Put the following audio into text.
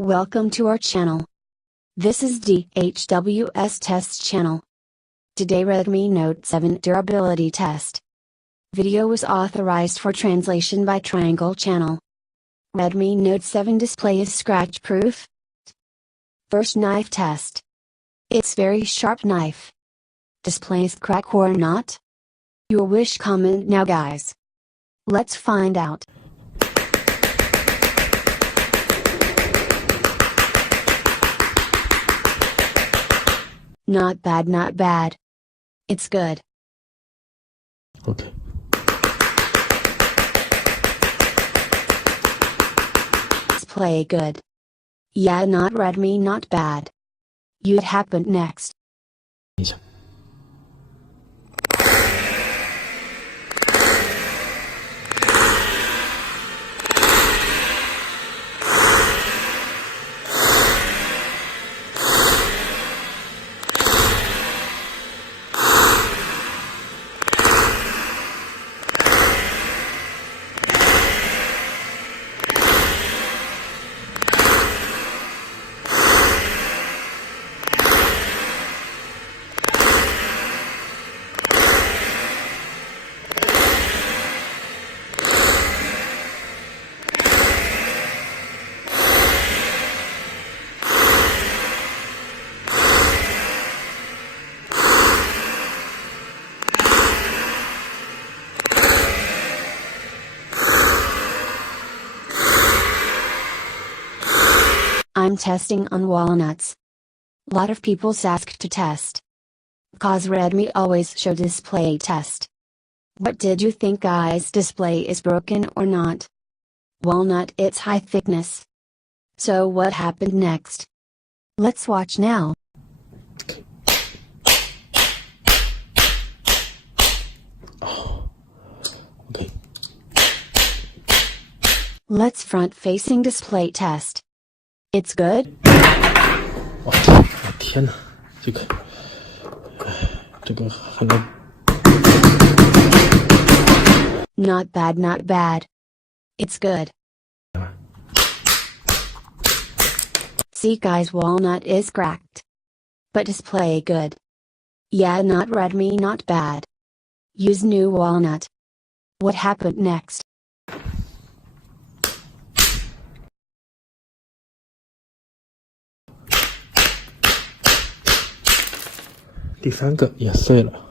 Welcome to our channel. This is DHWS Test channel. Today Redmi Note 7 durability test. Video was authorized for translation by Triangle Channel. Redmi Note 7 display is scratch proof. First knife test. It's very sharp knife. Displays crack or not? Your wish, comment now guys. Let's find out. Not bad, not bad. It's good. Okay. Display good. Yeah, not Redmi, not bad. What happened next? 一下。I'm testing on walnuts. Lot of people asked to test. Cause Redmi always show display test. What did you think guys? Display is broken or not? Walnut, it's high thickness. So what happened next? Let's watch now. Okay. Let's front facing display test. It's good? 哇，天哪，这个还能 Not bad, not bad. It's good. See guys, walnut is cracked. But display good. Yeah, not Redmi, not bad. Use new walnut. What happened next? 第三个也碎了。